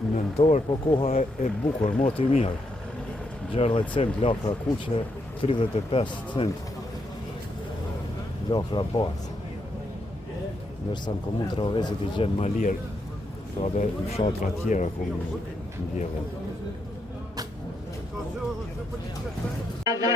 mentor, po koha e bukur, moti mirë. 60 cent lakra kuqe, 35 cent lakra bazë. Ndërsa në komunë Travezit i gjenë ma lirë, pra dhe në fshatra tjera ku në bjellën. Ai,